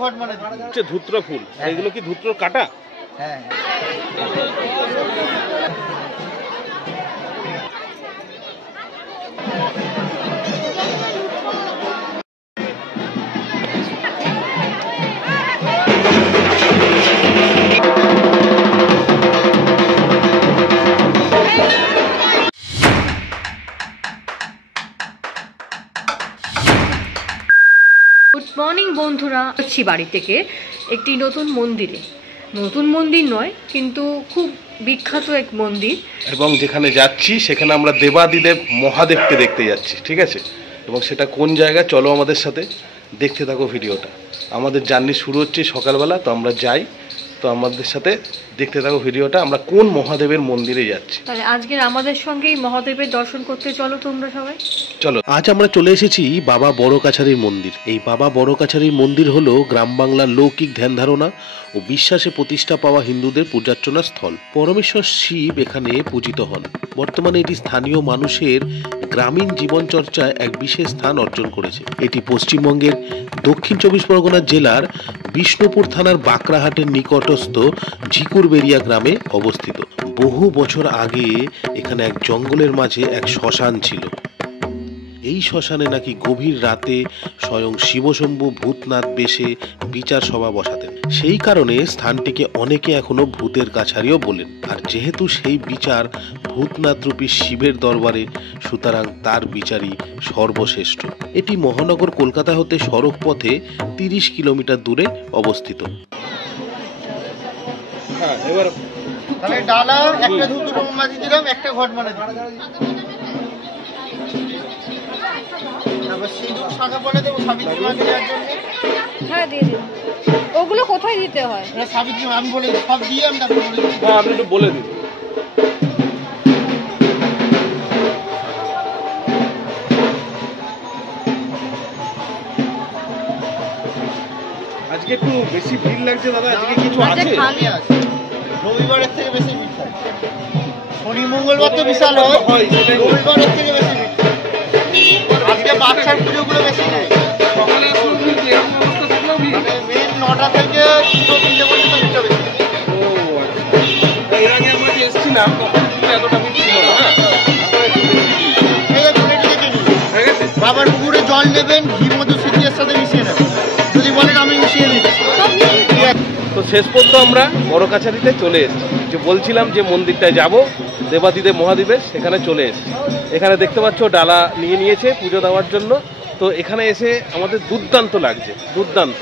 ঘট মানে হচ্ছে ধুত্র ফুল, এগুলো কি ধুত্র কাটা? হ্যাঁ। গুড মর্নিং বন্ধুরা, যাচ্ছি বাড়ি থেকে একটি নতুন মন্দিরে। নতুন মন্দির নয়, কিন্তু খুব বিখ্যাত এক মন্দির, এবং যেখানে যাচ্ছি সেখানে আমরা দেবাদিদেব মহাদেবকে দেখতে যাচ্ছি, ঠিক আছে? এবং সেটা কোন জায়গা, চলো আমাদের সাথে দেখতে থাকো ভিডিওটা। আমাদের জার্নি শুরু হচ্ছে সকালবেলা, তো আমরা যাই, তো আমাদের সাথে দেখতে থাকো ভিডিওটা। আমরা কোন মহাদেবের মন্দিরে যাচ্ছি, তাহলে আজকের আমাদের সঙ্গেই মহাদেবের দর্শন করতে চলো তোমরা সবাই। চলো। আজ আমরা চলে এসেছি বাবা বড় কাছারির মন্দির। এই বাবা বড় কাছারির মন্দির হলো গ্রাম বাংলার লৌকিক ধ্যান ধারণা ও বিশ্বাসে প্রতিষ্ঠা পাওয়া হিন্দুদের পূজার্চনা স্থল। পরমেশ্বর শিব এখানে পূজিত হন। বর্তমানে এটি স্থানীয় মানুষের গ্রামীণ জীবনচর্চায় এক বিশেষ স্থান অর্জন করেছে। এটি পশ্চিমবঙ্গের দক্ষিণ 24 পরগনা জেলার বিষ্ণুপুর থানার বাঁকড়াহাটের নিকটস্থ ঝিকুরবেড়িয়া গ্রামে অবস্থিত। বহু বছর আগে এখানে এক জঙ্গলের মাঝে এক শ্মশান ছিল। এই শ্মশানে নাকি গভীর রাতে স্বয়ং শিবশম্ভু ভূতনাথ বেশে বিচার সভা বসাতেন। সেই কারণে স্থানটিকে অনেকে এখনো ভূতের কাছারিও বলেন। আর যেহেতু সেই বিচার ভূতনাথ রূপী শিবের দরবারে, সুতরাং তার বিচারই সর্বশ্রেষ্ঠ। এটি মহানগর কলকাতা হতে সড়ক পথে 30 কিলোমিটার দূরে অবস্থিত। এবার তাহলে ডালা একটা দুটো মাঝে দিলাম, একটা ঘট মানে হ্যাঁ দিয়ে দিন। ওগুলো কোথায় দিতে হয়? সাবিত্রী আমি বলে সব দিয়ে আমি তারপর বলে দিই। হ্যাঁ, আপনি একটু বলে দিন। আজকে একটু বেশি ভিড় লাগছে দাদা, আজকে কিছু আছে? খালি আছে, রবিবারের থেকে বেশি ভিড় থাকে। শনি মঙ্গলবার তো বিশাল হয়, রবিবারের থেকে বেশি ভিড়। আজকে বাচ্চার পুজোগুলো বেশি নেই, মানে মেন 9টা থেকে 2-3টে পর্যন্ত ভিড়টা বেশি। এর আগে আমরা যে এসেছিলাম তখন কিন্তু এতটা ভিড় ছিল না। বাবার পুকুরে জল নেবেন, ঘি মধু সিটির সাথে মিশিয়ে নেবেন, যদি বলেন আমি মিশিয়ে দিচ্ছি। তো শেষ পর্যন্ত আমরা বড় কাছারিতে চলে এসেছি। যে বলছিলাম যে মন্দিরটায় যাব, দেবাদিদেব মহাদেবের, সেখানে চলে এসেছি। এখানে দেখতে পাচ্ছ ডালা নিয়ে নিয়েছে পুজো দেওয়ার জন্য। তো এখানে এসে আমাদের দুর্দান্ত লাগছে, দুর্দান্ত।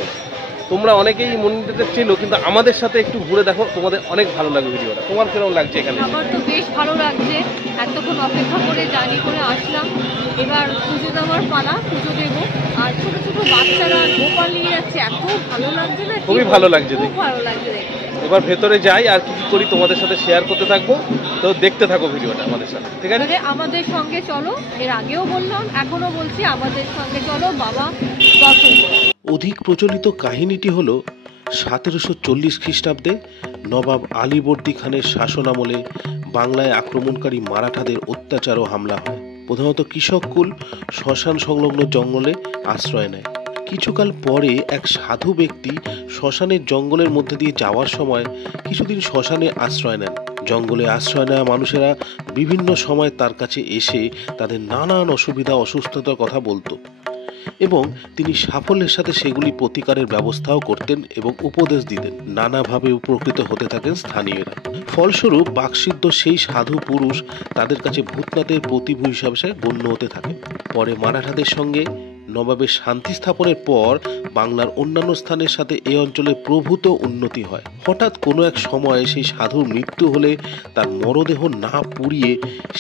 তোমরা অনেকেই মন্দিরটা ছিল, কিন্তু আমাদের সাথে একটু ঘুরে দেখো, তোমাদের অনেক ভালো লাগবে ভিডিওটা। তোমার কিরকম লাগছে এখানে? আমার তো বেশ ভালো লাগছে, এতক্ষণ অপেক্ষা করে জার্নি করে আসলাম। এবার পুজো দেওয়ার পালা, পুজো দেবো। আর ছোট ছোট বাচ্চারা গোপাল নিয়ে যাচ্ছে, এত ভালো লাগছে না? খুবই ভালো লাগছে, খুব ভালো লাগছে দেখতে। এবার ভেতরে যাই, আর কি কি করি তোমাদের সাথে শেয়ার করতে থাকবো। তো দেখতে থাকো ভিডিওটা আমাদের সাথে, ঠিক আছে? আমাদের সঙ্গে চলো, এর আগেও বললাম এখনো বলছি, আমাদের সঙ্গে চলো বাবা দর্শন করো। অধিক প্রচলিত কাহিনীটি হল 1740 খ্রিস্টাব্দে নবাব আলীবর্দী খানের শাসনামলে বাংলায় আক্রমণকারী মারাঠাদের অত্যাচার ও হামলা হয়। প্রধানত কৃষককুল শ্মশান সংলগ্ন জঙ্গলে আশ্রয় নেয়। কিছুকাল পরে এক সাধু ব্যক্তি শ্মশানের জঙ্গলের মধ্যে দিয়ে যাওয়ার সময় কিছুদিন শ্মশানে আশ্রয় নেন। জঙ্গলে আশ্রয় নেওয়া মানুষেরা বিভিন্ন সময় তার কাছে এসে তাদের নানান অসুবিধা অসুস্থতার কথা বলতো এবং তিনি সাফল্যের সাথে সেগুলি প্রতিকারের ব্যবস্থাও করতেন এবং উপদেশ দিতেন। নানাভাবে উপকৃত হতে থাকেন স্থানীয়রা। ফলস্বরূপ বাকসিদ্ধ সেই সাধু পুরুষ তাদের কাছে ভূতনাথের প্রতিভূ হিসাবে গণ্য হতে থাকে। পরে মারাঠাদের সঙ্গে নবাবের শান্তি স্থাপনের পর বাংলার অন্যান্য স্থানের সাথে এই অঞ্চলের প্রভূত উন্নতি হয়। হঠাৎ কোনো এক সময়ে সেই সাধুর মৃত্যু হলে তার মরদেহ না পুড়িয়ে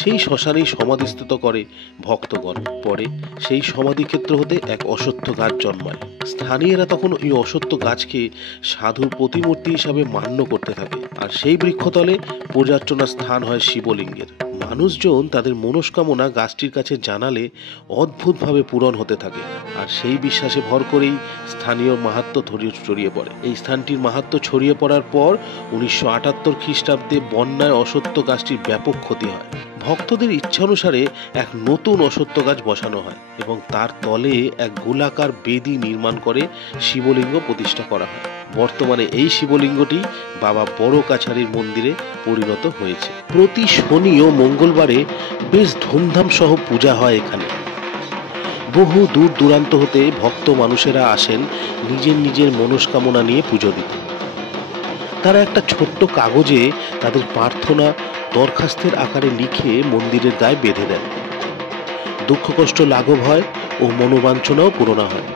সেই শ্মশানেই সমাধিস্থিত করে ভক্তগণ। পরে সেই সমাধিক্ষেত্র হতে এক অশ্বত্থ গাছ জন্মায়। স্থানীয়রা তখন এই অশ্বত্থ গাছকে সাধুর প্রতিমূর্তি হিসাবে মান্য করতে থাকে, আর সেই বৃক্ষতলে পূজার্চনার স্থান হয় শিবলিঙ্গের। মানুষজন তাদের মনস্কামনা গাছটির কাছে জানালে অদ্ভুতভাবে পূরণ হতে থাকে। আর সেই বিশ্বাসে ভর করেই স্থানীয় মাহাত্ম্য ছড়িয়ে পড়ে। এই স্থানটির মাহাত্ম্য ছড়িয়ে পড়ার পর 1978 খ্রিস্টাব্দে বন্যায় অশ্বত্থ গাছটির ব্যাপক ক্ষতি হয়। ভক্তদের ইচ্ছা অনুসারে এক নতুন অশ্বত্থ গাছ বসানো হয় এবং তার তলে এক গোলাকার বেদি নির্মাণ করে শিবলিঙ্গ প্রতিষ্ঠা করা হয়। বর্তমানে এই শিবলিঙ্গটি বাবা বড় কাছারির মন্দিরে পরিণত হয়েছে। প্রতি শনি ও মঙ্গলবারে বেশ ধুমধাম সহ পূজা হয় এখানে। বহু দূর দূরান্ত হতে ভক্ত মানুষেরা আসেন নিজের নিজের মনস্কামনা নিয়ে পুজো দিতে। তারা একটা ছোট্ট কাগজে তাদের প্রার্থনা দরখাস্তের আকারে লিখে মন্দিরের গায়ে বেঁধে দেন। দুঃখ কষ্ট লাঘব হয় ও মনোবাঞ্ছনাও পূরণ হয়।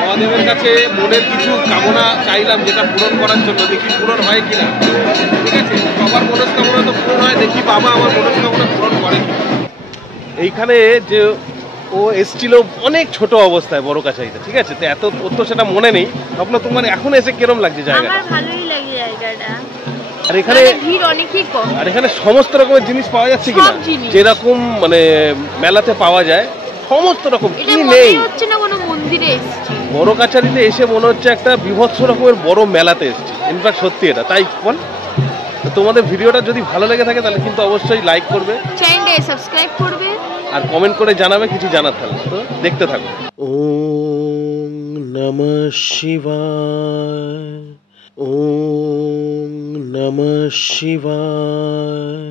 মহাদেবের কাছে মনের কিছু কামনা চাইলাম, যেটা পূরণ করার জন্য, দেখি পূরণ হয় কিনা। ঠিক আছে, সবার মনস্কামনা তো পূরণ হয়, দেখি বাবা আমার মনস্কামনা পূরণ করে কি। এইখানে যে ও এসছিল অনেক ছোট অবস্থায় বড় কাছারিতে, ঠিক আছে, তো এত তো সেটা মনে নেই। স্বপ্ন, তোমার এখন এসে কিরম লাগছে জায়গাটা? আমার ভালোই লাগে জায়গাটা। আর এখানে ভিড় অনেকই কম। আর এখানে সমস্ত রকমের জিনিস পাওয়া যাচ্ছে কিনা, যেরকম মানে মেলাতে পাওয়া যায় সমস্ত রকম কি নেই। হচ্ছে না কোনো মন্দিরে এসেছি, বড় কাছারিতে এসে মনে হচ্ছে একটা বিভৎস রকমের বড় মেলাতে এসেছি। ইনফ্যাক্ট সত্যি এটা তাই। বল, তোমাদের ভিডিওটা যদি ভালো লেগে থাকে তাহলে কিন্তু অবশ্যই লাইক করবে, চ্যানেলটা সাবস্ক্রাইব করবে আর কমেন্ট করে জানাবে কিছু জানার থাকলে। তো দেখতে থাকো। ওম নমঃ শিবায়, ওম নমঃ শিবায়,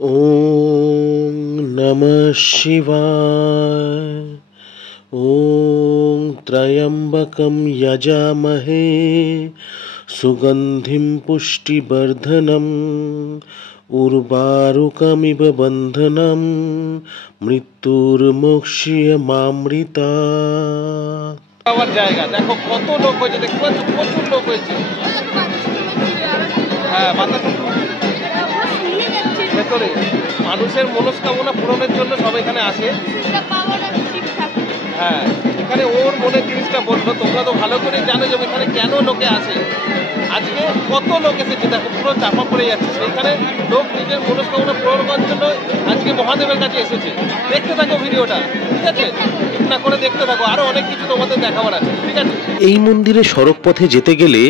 ওম নমঃ শিবায়, ওম ত্রয়ম্বকম যজামহে সুগন্ধিম পুষ্টিবর্ধনম উর্বারুকমিব বন্ধনম মৃত্যুর্মোক্ষীয়মামৃতা। আমার জায়গা দেখো কত লোক হয়েছে, দেখতে পাচ্ছ প্রচুর লোক হয়েছে। হ্যাঁ, ভেতরে মানুষের মনস্কামনা পূরণের জন্য সব এখানে আসে। হ্যাঁ, এখানে ওর মনের জিনিসটা বললো। তোমরা তো ভালো করে জানো যে এখানে কেন লোকে আসে। আজকে কত লোক এসেছে দেখো, পুরো চাপা পড়ে যাচ্ছে। সেখানে লোক নিজের মনস্কামনা পূরণ করার জন্য আজকে মহাদেবের কাছে এসেছে। দেখতে থাকো ভিডিওটা, ঠিক আছে? না করে দেখতে থাকো, আরো অনেক কিছু তোমাদের দেখাবার আছে, ঠিক আছে? এই মন্দিরে সড়ক পথে যেতে গেলে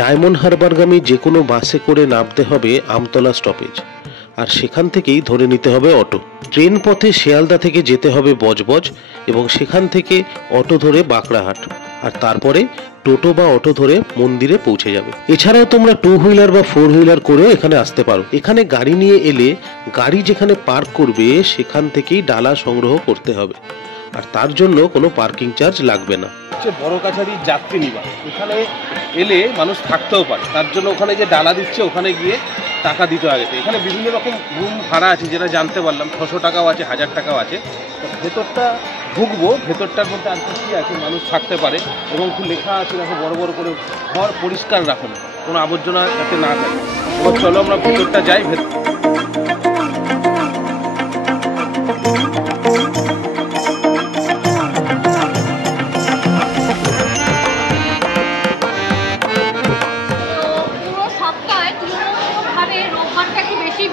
ডায়মন্ড হারবারগামী যে কোনো বাসে করে নামতে হবে আমতলা স্টপেজ, আর সেখান থেকেই ধরে নিতে হবে অটো। ট্রেন পথে শিয়ালদা থেকে যেতে হবে বজবজ এবং সেখান থেকে অটো ধরে বাঁকড়াহাট, আর তারপরে টোটো বা অটো ধরে মন্দিরে পৌঁছে যাবে। এছাড়াও তোমরা 2 হুইলার বা 4 হুইলার করেও এখানে আসতে পারো। এখানে গাড়ি নিয়ে এলে গাড়ি যেখানে পার্ক করবে সেখান থেকেই ডালা সংগ্রহ করতে হবে, আর তার জন্য কোনো পার্কিং চার্জ লাগবে না। বড় কাছারি যাত্রী নিবাস, এখানে এলে মানুষ থাকতেও পারে, তার জন্য ওখানে যে ডালা দিচ্ছে ওখানে গিয়ে টাকা দিতে আগে। এখানে বিভিন্ন রকম রুম ভাড়া আছে, যেটা জানতে পারলাম 600 টাকাও আছে, 1000 টাকাও আছে। ভেতরটা ঢুকবো, ভেতরটার মধ্যে আর কি আছে, মানুষ থাকতে পারে এবং খুব লেখা আছে দেখো বড় বড় করে, ঘর পরিষ্কার রাখুন, কোনো আবর্জনা যাতে না থাকে। চলো আমরা ভেতরটা যাই।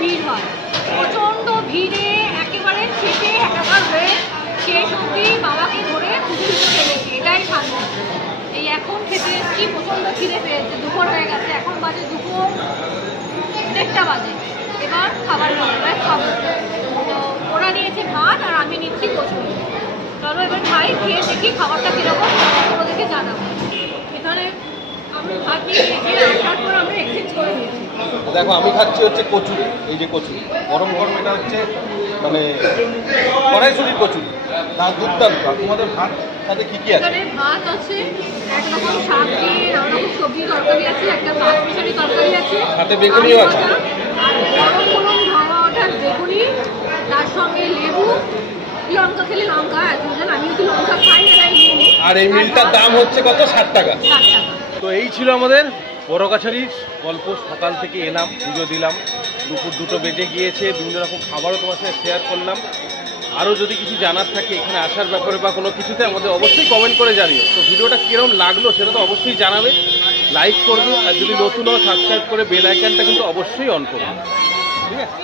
ভিড় হয়, প্রচন্ড ভিড়ে একেবারে শেষে একাকার হয়ে শেষ অবধি বাবাকে ধরে পুজো পেরেছি। এটাই শান্তি। এই এখন খেতে এসেছি, প্রচন্ড খিদে পেয়েছে, দুপুর হয়ে গেছে, এখন বাজে দুপুর 1:30 বাজে। এবার খাবার এবার খাবো। তো ওরা নিয়েছে ভাত আর আমি নিচ্ছি কচুরি। চলো এবার খাই, খেয়ে দেখি খাবারটা কীরকম, ওদেরকে জানাবো। এখানে আমি ভাত নিয়ে আসার পর আমরা এক্সচেঞ্জ করে দিয়েছি। দেখো আমি খাচ্ছি হচ্ছে কচুরি, এই যে কচুরি গরম গরম, এটা হচ্ছে মানে কড়াইশুঁটির কচুরি, তার দুর্দান্ত। তোমাদের ভাত সাথে কি কি আছে? ভাত আছে, একরকম শাক দিয়ে নানারকম সবজি তরকারি আছে, একটা মাছ মিশালি তরকারি আছে, সাথে বেগুনিও আছে, আর গরম গরম ধোয়া ওঠার বেগুনি, তার সঙ্গে লেবু, লঙ্কা খেলে লঙ্কা, একজন আমি যদি লঙ্কা খাই না। আর এই মিলটার দাম হচ্ছে কত? 60 টাকা। তো এই ছিল আমাদের বড় কাছারির গল্প। সকাল থেকে এলাম, পুজো দিলাম, দুপুর 2টো বেজে গিয়েছে, বিভিন্ন রকম খাবারও তোমার সাথে শেয়ার করলাম। আরও যদি কিছু জানার থাকে এখানে আসার ব্যাপারে বা কোনো কিছুতে আমাদের অবশ্যই কমেন্ট করে জানিও। তো ভিডিওটা কীরকম লাগলো সেটা তো অবশ্যই জানাবে, লাইক করবে, আর যদি নতুন হও সাবস্ক্রাইব করে বেল আইকনটা কিন্তু অবশ্যই অন করবে, ঠিক আছে?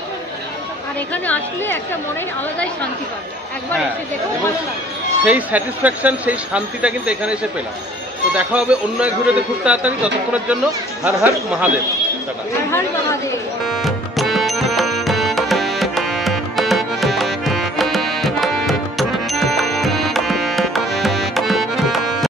আর এখানে আসলে একটা মনে আলাদাই শান্তি পাবে, একবার হ্যাঁ, এসে দেখো এবং ভালো লাগে। সেই স্যাটিসফ্যাকশন, সেই শান্তিটা কিন্তু এখানে এসে পেলাম। তো দেখা হবে অন্য এক ভিডিওতে খুব তাড়াতাড়ি। ততক্ষণের জন্য হর হর মহাদেব। টাটা। হর হর মহাদেব।